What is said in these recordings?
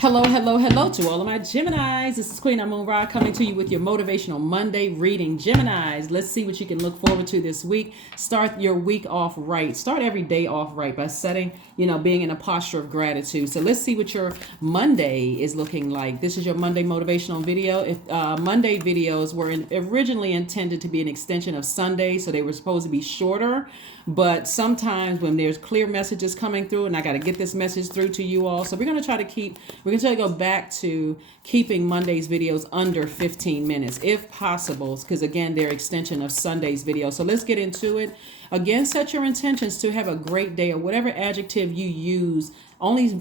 Hello, hello, hello to all of my Geminis. This is Queen Moon Ra coming to you with your Motivational Monday reading. Geminis, let's see what you can look forward to this week. Start your week off right. Start every day off right by setting, being in a posture of gratitude. So let's see what your Monday is looking like. This is your Monday motivational video. Monday videos were originally intended to be an extension of Sunday, so they were supposed to be shorter. But sometimes when there's clear messages coming through, and I got to get this message through to you all, so we're going to try to go back to keeping Monday's videos under 15 minutes, if possible, because again, they're extension of Sunday's video. So let's get into it. Again, set your intentions to have a great day, or whatever adjective you use. Only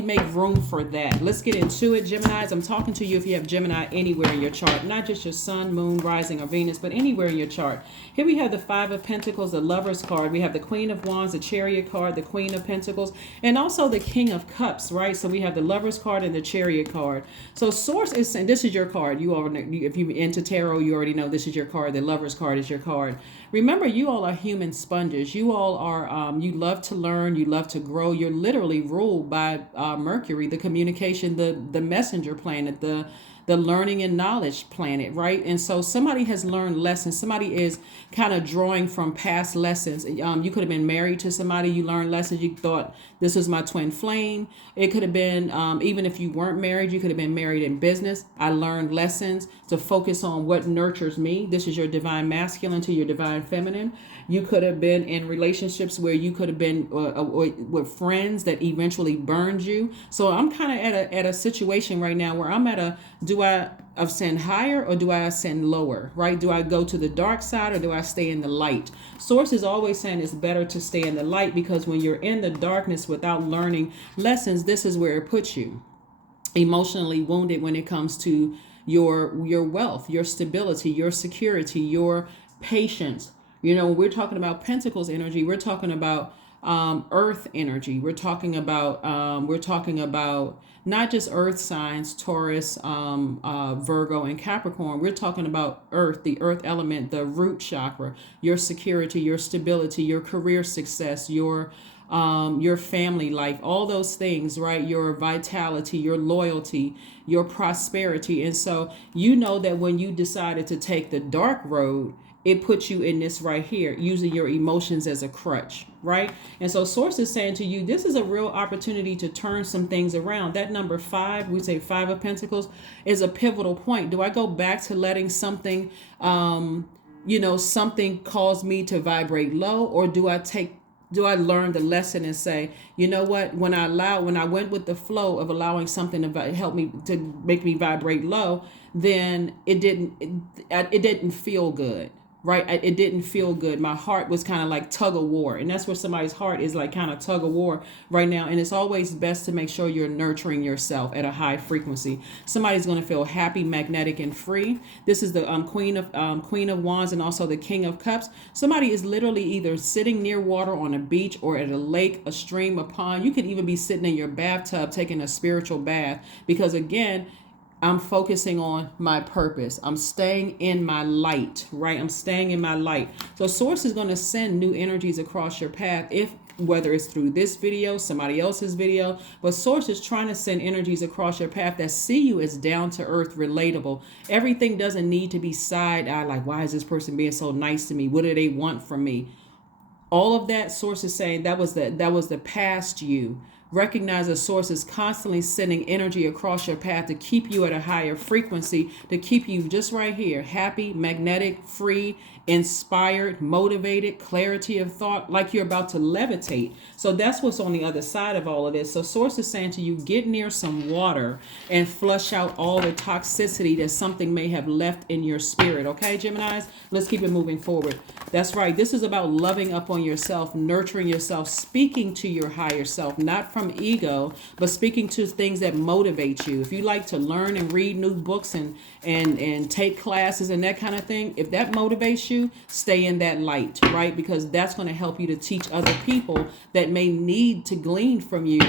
make room for that. Let's get into it, Geminis. I'm talking to you if you have Gemini anywhere in your chart, not just your sun, moon, rising, or Venus, but anywhere in your chart. Here we have the Five of Pentacles, the Lovers card. We have the Queen of Wands, the Chariot card, the Queen of Pentacles, and also the King of Cups, right? So we have the Lovers card and the Chariot card. So Source is saying, this is your card. You all, if you're into tarot, you already know this is your card. The Lovers card is your card. Remember, you all are human sponges. You all are, you love to learn, you love to grow. You're literally ruled by Mercury, the communication, the messenger planet, the learning and knowledge planet, right? And so somebody has learned lessons. Somebody is kind of drawing from past lessons. You could have been married to somebody, you learned lessons. You thought, this was my twin flame. It could have been, even if you weren't married, you could have been married in business. I learned lessons to focus on what nurtures me. This is your divine masculine to your divine feminine. You could have been in relationships where you could have been with friends that eventually burned you. So I'm kind of at a situation right now where I'm at a, do I ascend higher or do I ascend lower, right? Do I go to the dark side or do I stay in the light? Source is always saying it's better to stay in the light, because when you're in the darkness without learning lessons, this is where it puts you. Emotionally wounded when it comes to your wealth, your stability, your security, your patience. When we're talking about Pentacles energy, we're talking about earth energy. We're talking about not just earth signs, Taurus, Virgo, and Capricorn. We're talking about earth, the earth element, the root chakra, your security, your stability, your career success, your family life, all those things, right? Your vitality, your loyalty, your prosperity. And so that when you decided to take the dark road, it puts you in this right here, using your emotions as a crutch, right? And so Source is saying to you, this is a real opportunity to turn some things around. That number 5, we say 5 of Pentacles, is a pivotal point. Do I go back to letting something, something cause me to vibrate low, or do I learn the lesson and say, you know what, when I went with the flow of allowing something to help me, to make me vibrate low, then it didn't feel good. Right? It didn't feel good. My heart was kind of like tug of war. And that's where somebody's heart is, like kind of tug of war right now. And it's always best to make sure you're nurturing yourself at a high frequency. Somebody's going to feel happy, magnetic, and free. This is the Queen of Wands and also the King of Cups. Somebody is literally either sitting near water on a beach or at a lake, a stream, a pond. You could even be sitting in your bathtub taking a spiritual bath, because again, I'm focusing on my purpose. I'm staying in my light, right? I'm staying in my light. So Source is going to send new energies across your path, whether it's through this video, somebody else's video, but Source is trying to send energies across your path that see you as down to earth, relatable. Everything doesn't need to be side eye, like, why is this person being so nice to me? What do they want from me? All of that, Source is saying that was the past you. Recognize that Source is constantly sending energy across your path to keep you at a higher frequency, to keep you just right here, happy, magnetic, free, inspired, motivated, clarity of thought, like you're about to levitate. So that's what's on the other side of all of this. So Source is saying to you, get near some water and flush out all the toxicity that something may have left in your spirit. Okay, Geminis? Let's keep it moving forward. That's right. This is about loving up on yourself, nurturing yourself, speaking to your higher self, not from ego, but speaking to things that motivate you. If you like to learn and read new books and take classes and that kind of thing, if that motivates you, stay in that light, right? Because that's going to help you to teach other people that may need to glean from you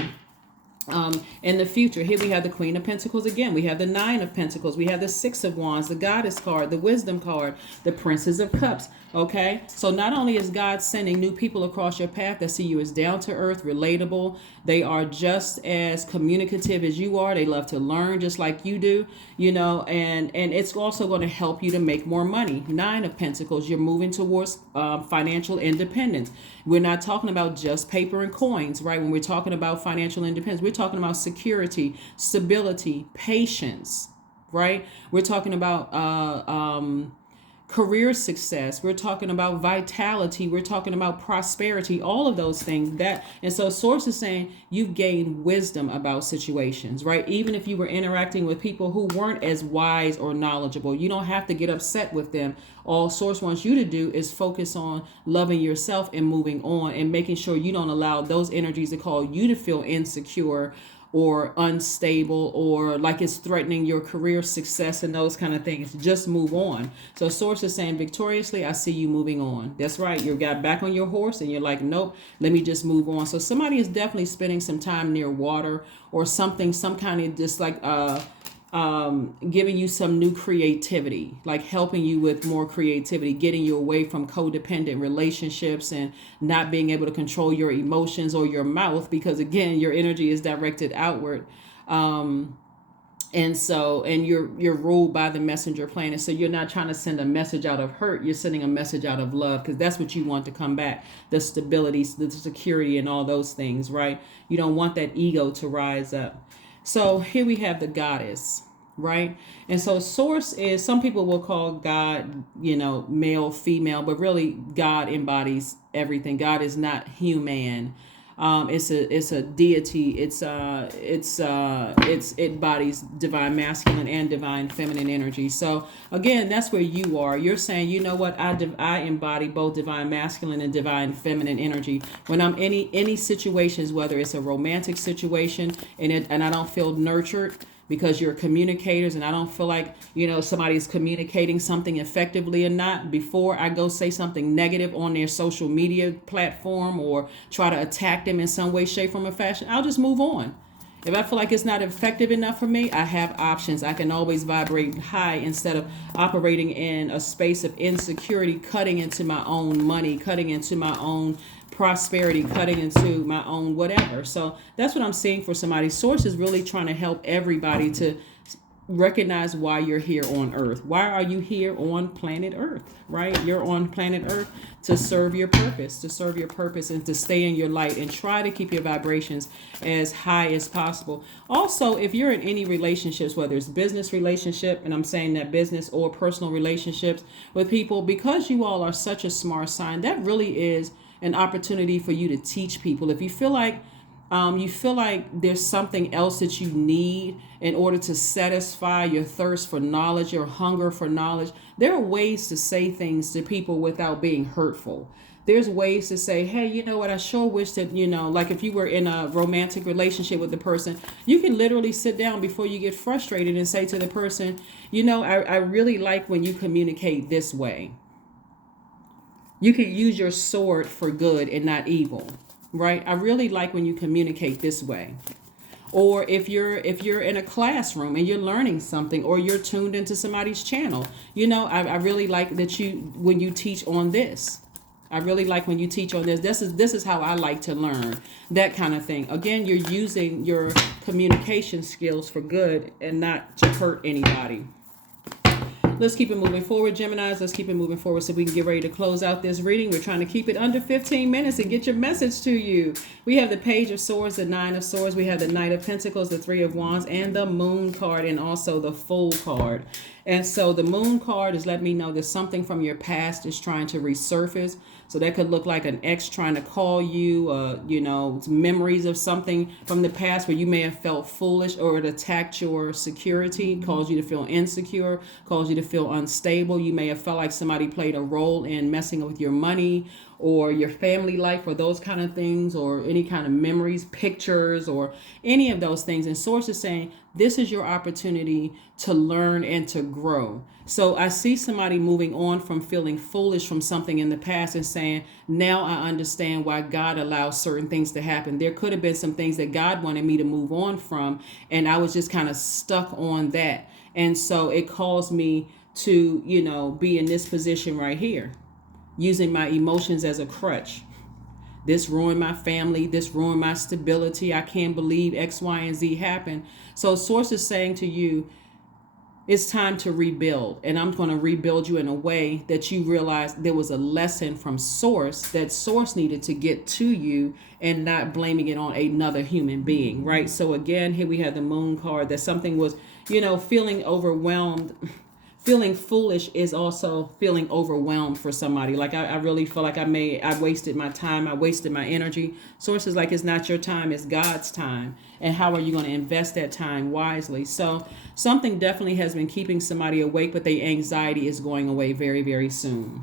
In the future, here we have the Queen of Pentacles again. We have the Nine of Pentacles. We have the Six of Wands, the Goddess card, the Wisdom card, the Princess of Cups. Okay, so not only is God sending new people across your path that see you as down to earth, relatable, they are just as communicative as you are. They love to learn just like you do, and it's also going to help you to make more money. Nine of Pentacles, you're moving towards financial independence. We're not talking about just paper and coins, right? When we're talking about financial independence, we're talking about security, stability, patience, right? We're talking about career success. We're talking about vitality. We're talking about prosperity, all of those things. And so Source is saying you've gained wisdom about situations, right? Even if you were interacting with people who weren't as wise or knowledgeable, you don't have to get upset with them. All Source wants you to do is focus on loving yourself and moving on and making sure you don't allow those energies to cause you to feel insecure or unstable or like it's threatening your career success and those kind of things. Just move on. So Source is saying, victoriously, I see you moving on. That's right. You got back on your horse and you're like, nope, let me just move on. So somebody is definitely spending some time near water or something, some kind of just like giving you some new creativity, like helping you with more creativity, getting you away from codependent relationships and not being able to control your emotions or your mouth, because again, your energy is directed outward. And you're ruled by the messenger planet. So you're not trying to send a message out of hurt. You're sending a message out of love, because that's what you want to come back. The stability, the security, and all those things, right? You don't want that ego to rise up. So here we have the Goddess, right? And so Source is, some people will call God, male, female, but really God embodies everything. God is not human. It's a deity. It embodies divine masculine and divine feminine energy. So again, that's where you are. You're saying, you know what? I embody both divine masculine and divine feminine energy. When I'm any situations, whether it's a romantic situation and I don't feel nurtured, because you're communicators and I don't feel like, somebody's communicating something effectively or not, before I go say something negative on their social media platform or try to attack them in some way, shape, form, or fashion, I'll just move on. If I feel like it's not effective enough for me, I have options. I can always vibrate high instead of operating in a space of insecurity, cutting into my own money, cutting into my own prosperity, cutting into my own whatever. So that's what I'm seeing for somebody. Source is really trying to help everybody to recognize why you're here on Earth. Why are you here on planet Earth, right? You're on planet Earth to serve your purpose, and to stay in your light and try to keep your vibrations as high as possible. Also, if you're in any relationships, whether it's business relationship, and I'm saying that business or personal relationships with people, because you all are such a smart sign, that really is an opportunity for you to teach people. If you feel like there's something else that you need in order to satisfy your thirst for knowledge, your hunger for knowledge, there are ways to say things to people without being hurtful. There's ways to say, hey, you know what, I sure wish that, like if you were in a romantic relationship with the person, you can literally sit down before you get frustrated and say to the person, I really like when you communicate this way. You can use your sword for good and not evil, right? I really like when you communicate this way. Or if you're in a classroom and you're learning something, or you're tuned into somebody's channel, I really like that when you teach on this. I really like when you teach on this. This is how I like to learn, that kind of thing. Again, you're using your communication skills for good and not to hurt anybody. Let's keep it moving forward, Geminis. Let's keep it moving forward so we can get ready to close out this reading. We're trying to keep it under 15 minutes and get your message to you. We have the Page of Swords, the Nine of Swords. We have the Knight of Pentacles, the Three of Wands, and the Moon card, and also the Fool card. And so the Moon card is letting me know that something from your past is trying to resurface. So that could look like an ex trying to call you, memories of something from the past where you may have felt foolish, or it attacked your security, caused you to feel insecure, caused you to feel unstable. You may have felt like somebody played a role in messing with your money or your family life or those kind of things, or any kind of memories, pictures, or any of those things. And Source is saying this is your opportunity to learn and to grow. So I see somebody moving on from feeling foolish from something in the past and saying, now I understand why God allows certain things to happen. There could have been some things that God wanted me to move on from, and I was just kind of stuck on that. And so it caused me to, be in this position right here, using my emotions as a crutch. This ruined my family. This ruined my stability. I can't believe X, Y, and Z happened. So Source is saying to you, it's time to rebuild. And I'm going to rebuild you in a way that you realize there was a lesson from Source that Source needed to get to you, and not blaming it on another human being, right? So again, here we have the Moon card, that something was, feeling overwhelmed. Feeling foolish is also feeling overwhelmed for somebody. Like I really feel like I wasted my time. I wasted my energy. Source is like, it's not your time, it's God's time. And how are you going to invest that time wisely? So something definitely has been keeping somebody awake, but their anxiety is going away very, very soon.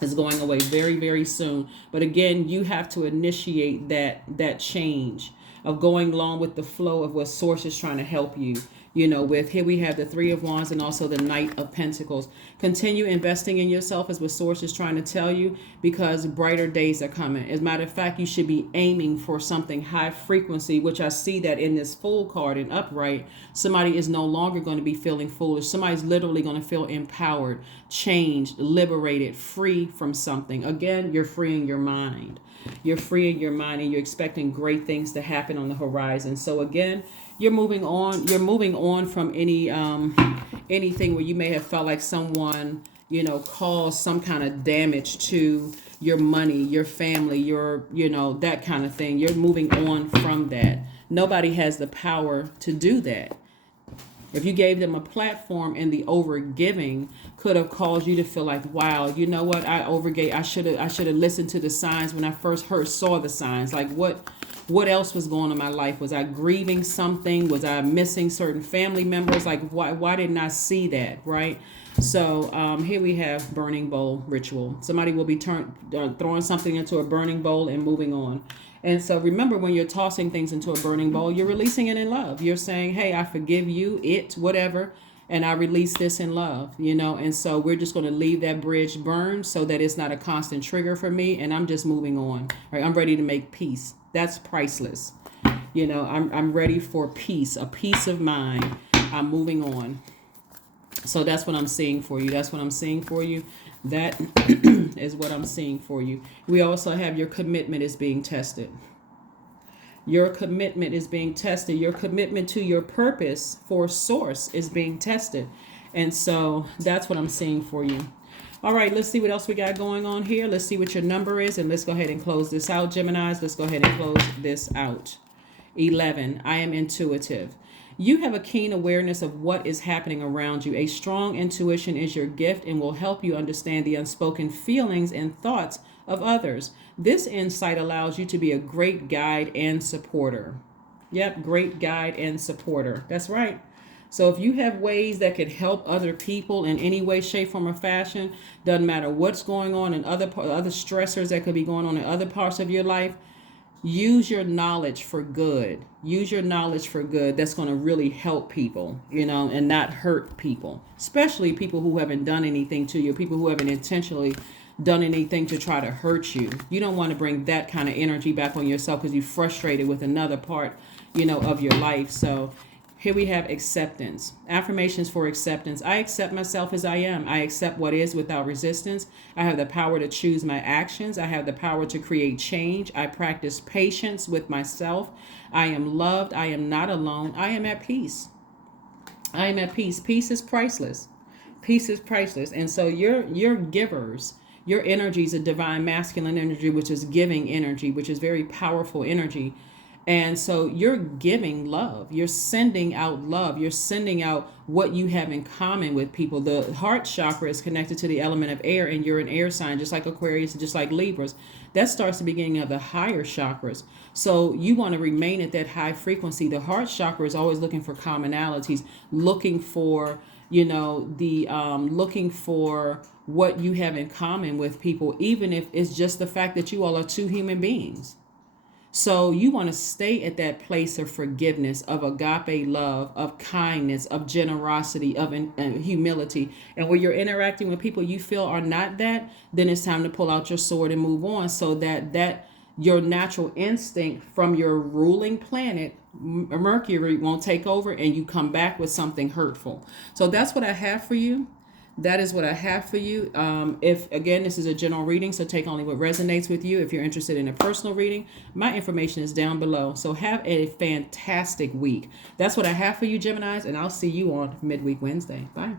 It's going away very, very soon. But again, you have to initiate that change of going along with the flow of what Source is trying to help you. With here we have the Three of Wands and also the Knight of Pentacles. Continue investing in yourself is what Source is trying to tell you, because brighter days are coming. As a matter of fact, you should be aiming for something high frequency, which I see that in this Fool card and upright. Somebody is no longer going to be feeling foolish. Somebody's literally going to feel empowered, changed, liberated, free from something. Again, you're freeing your mind. You're freeing your mind, and you're expecting great things to happen on the horizon. So again, you're moving on. You're moving on from anything where you may have felt like someone, caused some kind of damage to your money, your family, your, that kind of thing. You're moving on from that. Nobody has the power to do that. If you gave them a platform, and the overgiving could have caused you to feel like, wow, you know what? I overgave. I should have listened to the signs when I first saw the signs. Like what else was going on in my life? Was I grieving something? Was I missing certain family members? Like why didn't I see that? Right. So here we have burning bowl ritual. Somebody will be throwing something into a burning bowl and moving on. And so remember, when you're tossing things into a burning bowl, you're releasing it in love. You're saying, hey, I forgive you, whatever, and I release this in love, And so we're just going to leave that bridge burn so that it's not a constant trigger for me, and I'm just moving on. Right? I'm ready to make peace. That's priceless. I'm ready for peace, a peace of mind. I'm moving on. So that's what I'm seeing for you. That's what I'm seeing for you. That is what I'm seeing for you. We also have your commitment is being tested. Your commitment is being tested. Your commitment to your purpose for Source is being tested. And so that's what I'm seeing for you. All right, let's see what else we got going on here. Let's see what your number is, and let's go ahead and close this out, Geminis. Let's go ahead and close this out. 11. I am intuitive. You have a keen awareness of what is happening around you. A strong intuition is your gift and will help you understand the unspoken feelings and thoughts of others. This insight allows you to be a great guide and supporter. Yep, great guide and supporter. That's right. So if you have ways that could help other people in any way, shape, form, or fashion, doesn't matter what's going on in other stressors that could be going on in other parts of your life, use your knowledge for good. Use your knowledge for good. That's going to really help people, and not hurt people, especially people who haven't done anything to you, people who haven't intentionally done anything to try to hurt you. You don't want to bring that kind of energy back on yourself because you're frustrated with another part, of your life. So here we have acceptance. Affirmations for acceptance. I accept myself as I am. I accept what is without resistance. I have the power to choose my actions. I have the power to create change. I practice patience with myself. I am loved. I am not alone. I am at peace. I am at peace. Peace is priceless. Peace is priceless. And so you're givers. Your energy is a divine masculine energy, which is giving energy, which is very powerful energy. And so you're giving love. You're sending out love. You're sending out what you have in common with people. The heart chakra is connected to the element of air, and you're an air sign, just like Aquarius, just like Libras. That starts the beginning of the higher chakras. So you want to remain at that high frequency. The heart chakra is always looking for commonalities, looking for, the looking for what you have in common with people, even if it's just the fact that you all are two human beings. So you want to stay at that place of forgiveness, of agape love, of kindness, of generosity, of humility. And when you're interacting with people you feel are not that, then it's time to pull out your sword and move on, so that your natural instinct from your ruling planet, Mercury, won't take over and you come back with something hurtful. So that's what I have for you. That is what I have for you. If, again, this is a general reading, so take only what resonates with you. If you're interested in a personal reading, my information is down below. So have a fantastic week. That's what I have for you, Geminis, and I'll see you on Midweek Wednesday. Bye.